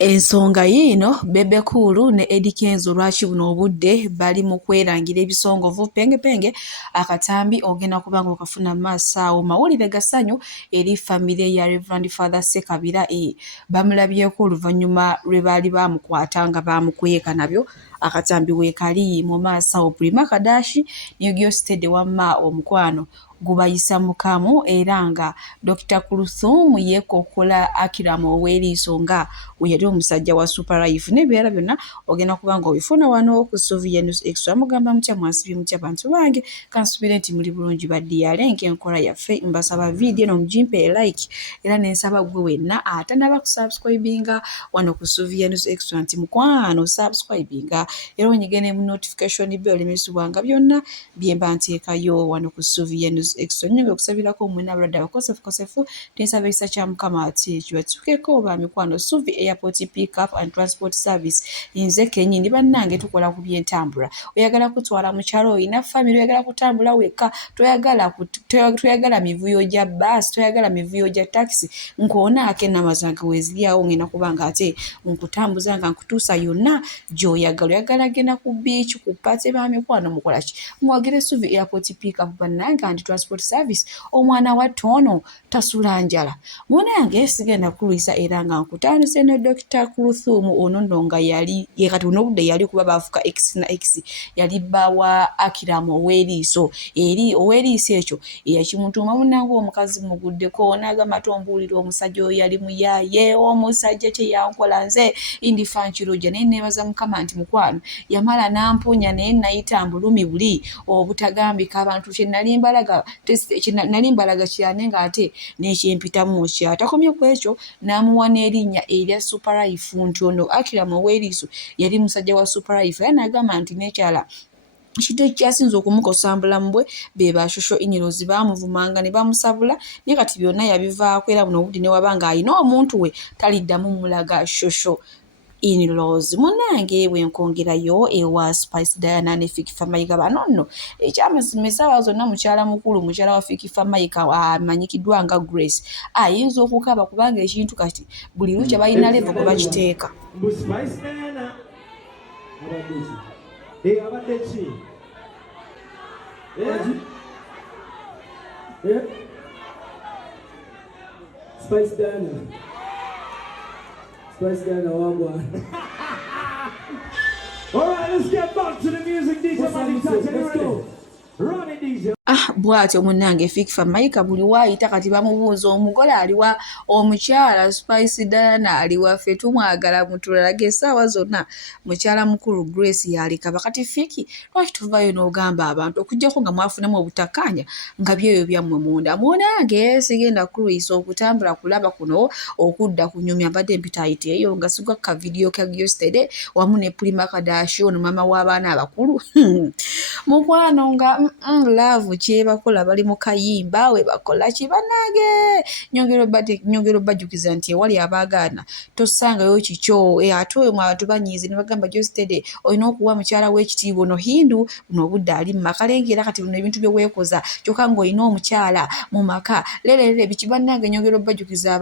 Ensonga yino Bebe Cool ne Eddie Kenzo lwaki buno obudde bali mu kwerangira ebisongovu penge akatambi ogenda kubanga okafuna maasawo mawulire gasanyu eri family ya Reverend Father Sekabira bamulabyeko oluvannyuma lwe baali bamukwata nga bamukweka nabyo akatambi weekali mu maasawo Prima Kadashi New York State wamma omukwano gubayisa mukamu era nga Dr. Kulthum yekokola Akiramu Oweriiso nga we yali omusajja wa Super Life n'ebirala byonna ogenda kubanga obifuna wano ku Sylvia News Extra mugamba mutya mwasibye mutya bantu bange kansubire nti muli bulungi baddiyale nk'enkola yaffe mbasaba video no mujimpe like era nensaba gwe wenna atanaba kusubscribinga wano ku Sylvia News Extra nti mukwano subscribinga era onyigene mu notification bell emisubwanga byonna byemba nteekayo wano ku Sylvia News Extra nyinga okusabirako mwena brada kosefu tensaba isa kya mukama ati kibatukeko ba mikwano Suvi Airport Pick Up and Transport Service inze kenyi ndi bannange tukola ku byentambula oyagala kutwala mu kyalo ina family oyagala kutambula weka toyagala mivuyo gya bus toyagala mivuyo gya taxi nkona akena mazanga weziliawo ngena kubanga ate nkutambuza nga nkutuusa yonna gy'oyagala oyagala genda ku beach ku pate ba mikwano mukola ki mwagire Suvi Airport Pick Up bannange and Transport Service omwana wa tono tasula njala munange sigenda kulwisa era nga nkutandise ne Dr. Kulthum ono nga yali yekati onobudde yali kuba bafuka X na X yali bawa Akiramu Oweriiso eri Oweriiso ekyo eyakimutuma munange omukazi muguddeko n'agamba tombuulira omusajja oyo yali muyaye omusajja kye yankola nze indifankiroja naye neebaza mukama nti mukwano yamala nampunya naye nayita mbulumi buli obutagambika abantu kye nali mbalaga kyane nga ate n'ekyempitamu kyatakomye ku ekyo n'amuwa n'erinnya erya Super Life nti ono Akiramu Oweriiso yali musajja wa Super Life era n'agamba nti n'ekyala kito kyasinze okumukosa mbwe be bashosho inyirozi bamuvumanga ne bamusabula ne kati byonna yabivaako era buno obudde ne wabanga ayina omuntu we taliddamu mulaga shosho in-laws munange bwenkongerayo ewa Spice Diana ne Fikifa Mayiga banono ekyamazima essaawa zonna mukyala mukulu mukyala wa Fikifa Mayiga amanyikiddwa nga Grace ayinza okukaba kubanga ekintu kati buli lukya balina levo kwe bakiteeka Spice Diana. Spice Diana wagwan. All right, let's get back to the music, DJ Magic Touch. Let's go. Run it, DJ. Bwatyo munange Fikifa Mayiga buli waayita kati bamubuuza omugole aliwa omukyala Spice Diana aliwa ffe tumwagala mutulage essaawa zonna mukyala mukulu Grace yalika bakati Fiki lwaki tuvayo n'ogamba abantu okuggyako nga mwafunamu obutakkaanya nga byeyo byammwe munda munange sigenda kulwisa okutambula kulaba kuno okudda kunyumya mbadde mpitaayiti eyo nga sigwa ka video ka yesterday wamu ne Prima Kadashi ono mama w'abaana abakulu mukwano nga love kyebakola bali mu kayimba we bakola kibanage nyongero bajjukiza nti ewali abaagaana tosangayo kikyo ate oyo mu abantu banyiize ne bagamba yesterday olina okuwa mukyala w'ekitiibwa ono hindu buno obudde ali mu maka lengera kati buno ebintu bye weekoza kyokka ng'olina omukyala mu maka leerere biki bannange nyongero bajjukiza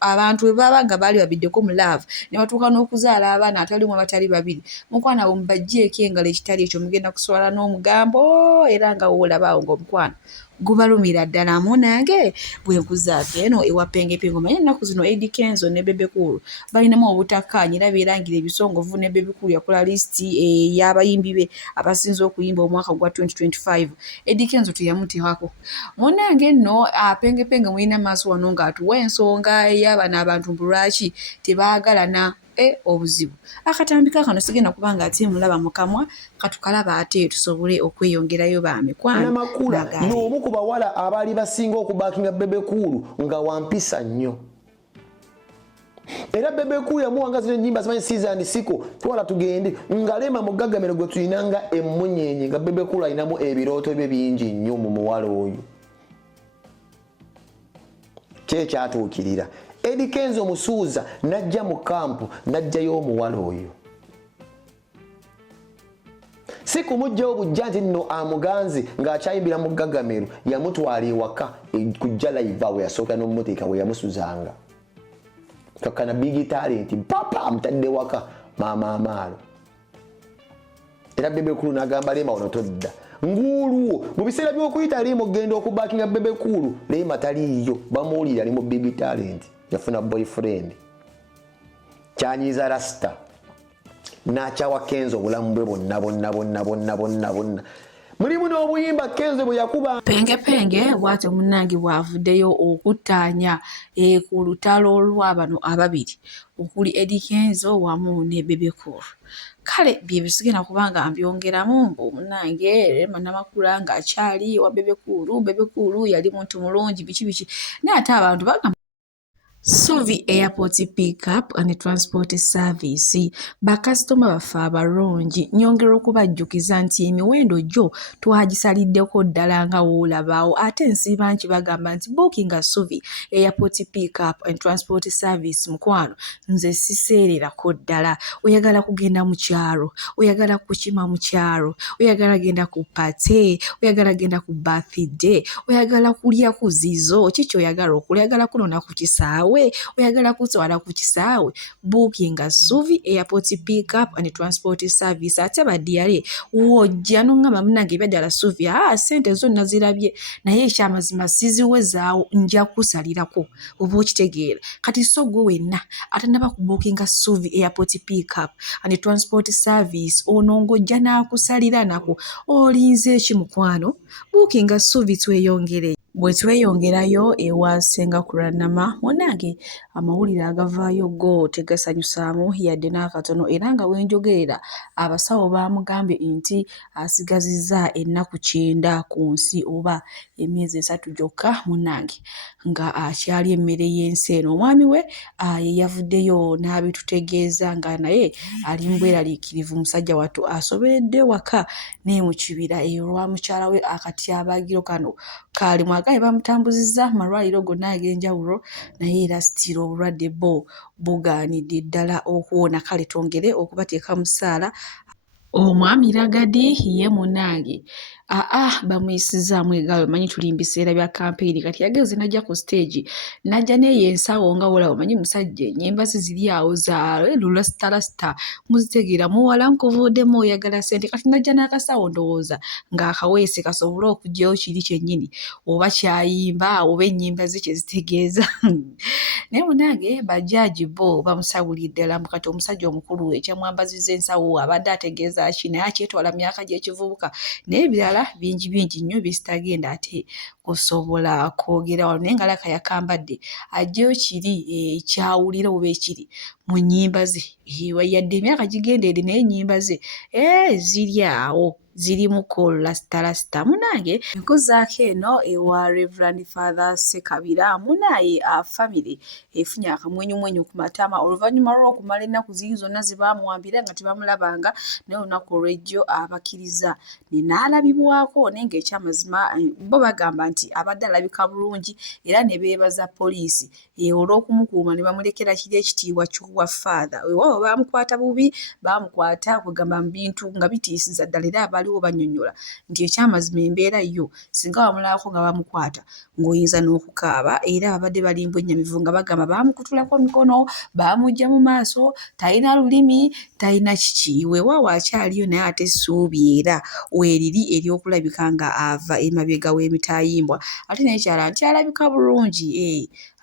abantu bwe baba nga baali babiddeko mu love ne batuuka n'okuzaala abaana atalimu abatali babiri mukwana wo mubajjeeko engalo ekitali ekyo mugenda kuswala n'omugambo era nga woolabaawo ng'omukwano gubalumira ddala munange bwenkuzaako eno ewa pengepengo manye ennaku zino Eddie Kenzo ne Bebe Cool balinamu obutakkaanya era beerangira ebisongovu ne Bebe Cool yakola lisiti y'abayimbi be abasinze okuyimba omwaka gwa 2025 Eddie Kenzo teyamuteekako munange nno pengepengo mulina maaso wano ng'atuwa ensonga ey'abano abantu lwaki tebaagalana obuzibu akatambika kano sigenda kubanga ate mulaba mukamwa katukalaba ate tusobole okweyongerayo bamikwano n'omu ku bawala abaali basinga okubaakinga Bebe Cool nga wampisa nnyo era Bebe Cool yamuwanga zino ennyimba zimanyi season siko twala tugende nga lema mu ggagamiro gwe tulinanga emmunyenye nga Bebe Cool alinamu ebirooto bye bingi nnyo mu muwala oyo kyekyatuukirira Eddie Kenzo musuuza najja mu kampu najjayo omuwala oyo si kumujjawo bujja nti nno amuganzi ng'akyayimbira mu ggagamiro yamutwala ewaka kujja live awe yasooka n'omuteeka we yamusuzanga kakana big talent papa mtadde waka mama Amalo era Bebe Cool n'agamba Lema ono todda ngulu mu biseera by'okuyita Lema ogenda okubakinga Bebe Cool Lema taliyo bamuwulira ali mu big talent yafuna boyfriend kyanyiza rasta n'akyawa Kenzo obulamu bwe bonna mulimu n'obuyimba Kenzo bwe yakuba penge bw'atyo munnange bw'avuddeyo okuttaanya ku lutalo lw'abano ababiri okuli Eddie Kenzo wamu ne Bebe Cool. Kale bye bisigenda kubanga mbyongeramu mbu munnange Lema Namakula ng'akyali wa Bebe Cool yali muntu mulungi biki naye ate abantu bagamba Suvi Airport Pickup and Transport Service bakasitoma baffe abalungi nyongera okubajjukiza nti emiwendo gyo twagisaliddeko ddala nga woolabaawo ate nsiiba nti bagamba nti bookinga Suvi Airport Pickup and Transport Service mukwano nze siseererako ddala oyagala kugenda mu kyalo oyagala kukima mu kyalo oyagala genda ku pate oyagala genda ku birthday oyagala kulya ku zizo kiki oyagala okulya oyagala kunona ku kisaawe oyagala kutwala ku kisaawe bookinga Suvi Airport Pickup and Transport Service ate badiyale wojja nongamba munnange beddala Suvi sente zonna zirabye naye ekyamazima siziwezaawo nja kusalirako oba okitegeera kati so gwe wenna atanaba ku bookinga Suvi Airport Pickup and Transport Service ono ng'ojja n'akusalira nako olinze eki mukwano bookinga Suvi tweyongere bwe tweyongerayo ewa Senga Kuranama munnange amawulire agavaayo go tegasanyusaamu yadde n'akatono era nga wenjogerera abasawo bamugambye nti asigazizza ennaku 9 ku nsi oba emyezi 3 gyokka munnange nga akyali emmere y'ensi eno omwami we ye yavuddeyo n'abitutegeeza nga naye ali mbweraliikirivu musajja wattu asoberedde waka ne mu kibira olwa mukyala we akatyabaagiro kano kaali mwagaye bamutambuzizza malwaliro gonna ag'enjawulo naye era sitira obulwadde bo bugaanidde ddala okuwona kale twongere okubateeka mu ssaala omwami Ragadi ye munnange bamuyisizaamu egaawe omanyi tuli mu biseera bya kampeyini kati yagenze najja ku stage najja neyo ensawo nga wolaba omanyi musajja ennyimba ziri awo za lulasitalasita muzitegeera muwala nkuvuddemu oyagala ssente kati najja n'akasawo ndowooza ng'akaweese kasobole okugyayo kiri kyennyini oba kyayimba oba ennyimba ze kye zitegeeza naye munnange bajjaaji bo bamusawulidde ddala kati omusajja omukulu ekyamwambazizza ensawo abadde ategeeza ki naye akyetwala myaka gy'ekivubuka naye ebirala bingi nnyo bisitagenda ate kusobola kwogera wano naye nga laka yakambadde ajjayo kiri kyawulira oba ekiri mu nnyimba ze yadde emyaka gigenda eri naye ennyimba ze ziri awo ziri mu lasita munnange enkuzaako eno ewa Reverend Father Sekabira munaye family efunye akamwenyumwenyu ku matama oluvannyuma lw'okumala ennaku ziri zonna ze baamuwambira nga tebamulabanga naye olunaku olw'ejjo abakkiriza n'alabibwako naye ng'ekyamazima bo bagamba nti abadde alabika bulungi era ne beebaza poliisi olw'okumukuuma ne bamulekera kiri ekitiibwa ky'owa Father weewaawo baamukwata bubi baamukwata kugamba mu bintu nga bitiisiza ddala era abaliwo bannyonnyola nti ekyamazima embeera yo singa wamulabako nga bamukwata ng'oyinza n'okukaaba era abadde balimbwa ennyamivu nga bagamba baamukutulako mikono baamugya mu maaso talina lulimi talina kiki weewaawo akyaliyo naye ate essuubi era weeriri ery'okulabika nga ava emabega w'emitayimbwa ate naye kyala nti alabika bulungi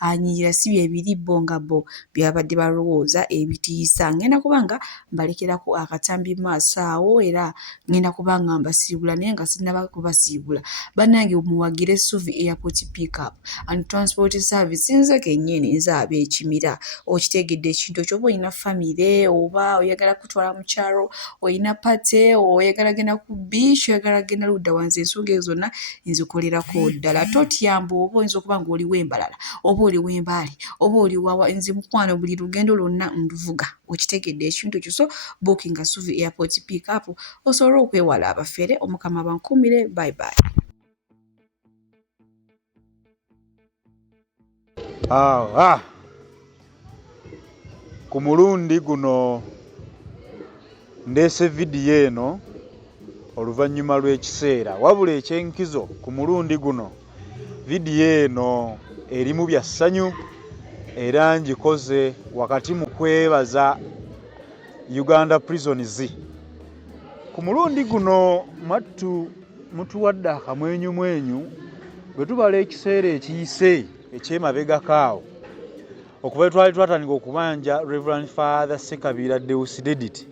anyirira si bye biri bo nga bo byabadde balowooza ebitiisa ngenda kubanga mbalekerako akatambi maaso awo era ngenda kubanga mbasiibula naye nga sinnaba kubasiibula bannange muwagire Suvi Airport Pickup and Transport Service nze kennyini nze ab'ekimira okitegedde ekintu ekyo oba olina famire oba oyagala kutwala mu kyalo olina pate oyagala genda ku beach oyagala genda ludda wanze ensonga ezo zonna nzikolerako ddala totyamba oba oyinza okuba nga oli w'embalala oba oli w'embaale oba oli wawa nze mukwano buli lugendo lwonna nduvuga okitegedde ekintu ekyo so bookinga Suvi Airport Pickup osobola okwewala abafere omukama bankumire bye bye. Ku mulundi guno ndeese vidiyo eno oluvannyuma lw'ekiseera wabula ekyenkizo ku mulundi guno vidiyo eno erimu bya ssanyu era ngikoze wakati mu kwebaza Uganda Prisons. Ku mulundi guno mutuwadde akamwenyumwenyu bwe tubala ekiseera ekiyise ekyemabegakaawo okuva twali twatandika okubanja Reverend Father Sekabira Deusdedit.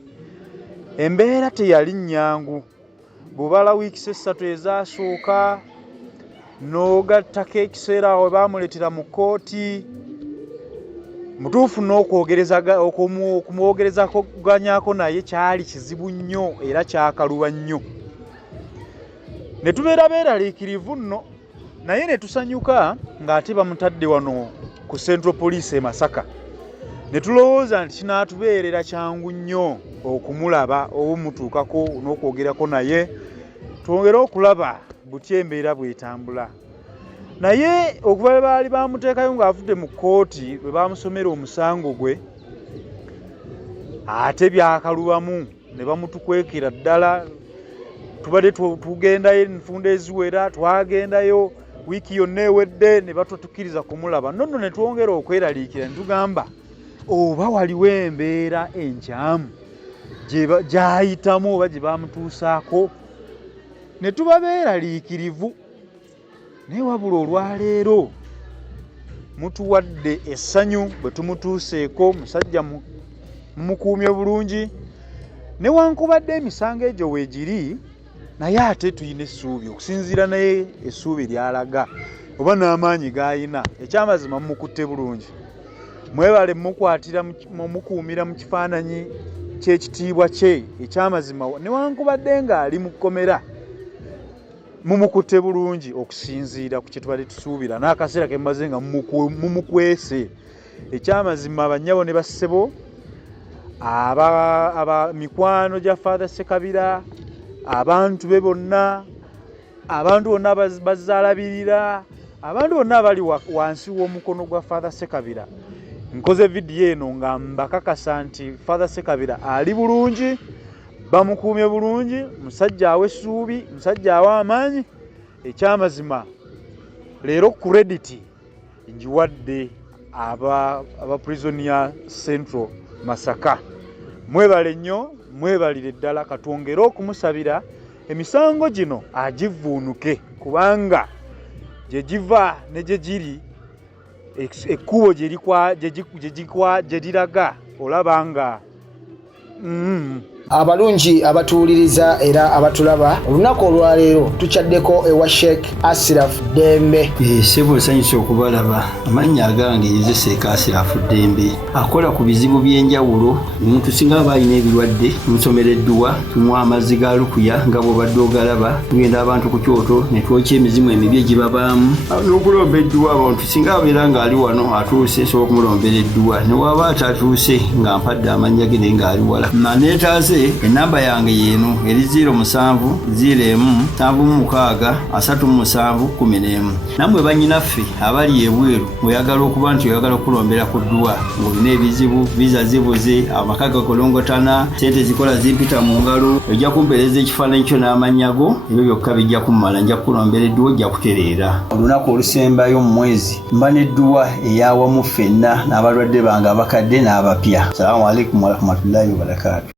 Embeera teyali nnyangu. Bubala wiiki essatu ezaasooka n'ogattako ekiseera awo baamuleetera mu kkooti mutuufu n'okumwogerezaganyako naye kyali kizibu nnyo era kyakaluba nnyo. Ne tubeera beeraliikirivu nno naye ne tusanyuka ng'ate bamutadde wano ku Central Police e Masaka. Ne tulowooza nti kinaatubeerera kyangu nnyo okumulaba obumutuukako n'okwogerako naye twongere okulaba butya embeera bw'etambula. Naye okuva bwe baali bamuteekayo ng'avudde mu kkooti bwe bamusomera omusango gwe ate byakalubamu ne bamutukwekera ddala. Tubadde tugendayo enfunda eziwera, twagendayo wiiki yonna ewedde ne batutukkiriza kumulaba. Nonno ne twongera okweraliikira ne tugamba oba waliwo embeera enkyamu gy'ayitamu oba gye bamutuusaako. Ne tuba beeraliikirivu naye wabula olwaleero mutuwadde essanyu bwe tumutuuseeko. Musajja mumukuumye bulungi newankubadde emisango egyo weegiri naye ate tuyina essuubi okusinziira naye essuubi lyalaga oba n'amaanyi g'ayina. Ekyamazima mumukutte bulungi. Mwebale mukwatira mumukuumira mu kifaananyi ky'ekitiibwa kye ekyamazima newankubadde ng'ali mu kkomera mumukutte bulungi okusinziira ku kye tubadde tusuubira n'akaseera ke mmaze nga mumukwese. Ekyamazima bannyabo ne bassebo mikwano gya Father Sekabira, abantu be bonna, abantu bonna bazaalabirira, abantu bonna abali wansi w'omukono gwa Father Sekabira. Nkoze vidiyo eno nga mbakakasa nti Father Sekabira ali bulungi, bamukuumye bulungi, musajja aw'essuubi, musajja aw'amaanyi. Ekyamazima leero credit ngiwadde aba prison ya Central Masaka. Mwebale nnyo, mwebalire ddala. Katwongere okumusabira emisango gino agivuunuke kubanga gye giva ne gye giri ekkubo gye liraga olaba nga Abalungi abatuwuliriza era abatulaba olunaku olwaleero tukyaddeko ewa Sheikh Ashraf Dembe. Sebo nsanyusa okubalaba. Amannya agange ye Sheikh Ashraf Dembe akola ku bizibu by'enjawulo. Omuntu singa aba alina ebirwadde musomereddwa, tunywa amazzi ga lukuya nga bw'obadde ogalaba, tugenda abantu ku kyoto ne twokya emizimu emibi egibabaamu n'okulomba edduwa. Abantu singa abeera ng'ali wano atuuse sobola okumulombera edduwa, ne waba atatuuse nga mpadde amannya ge naye ng'ali wala. Neetaaze enamba yange yeeno eri 0707763711. Nammwe bannyinaffe abali ebweru oyagala okuba nti oyagala okulombera ku dduwa ng'olina ebizibu, viza zibuze, amaka gakolongotana, sente zikola zimpita mu ngalo, ojja kumpeereza ekifaananyi kyo n'amannya go, ebyo byokka bijja kummala. Nja kukulombera edduwa, ojja kutereera. Olunaku olusembayo mu mwezi mba n'edduwa ey'awamu ffenna n'abalwadde bange abakadde n'abapya. Salaamu alaikum warahmatullahi wabarakatuh.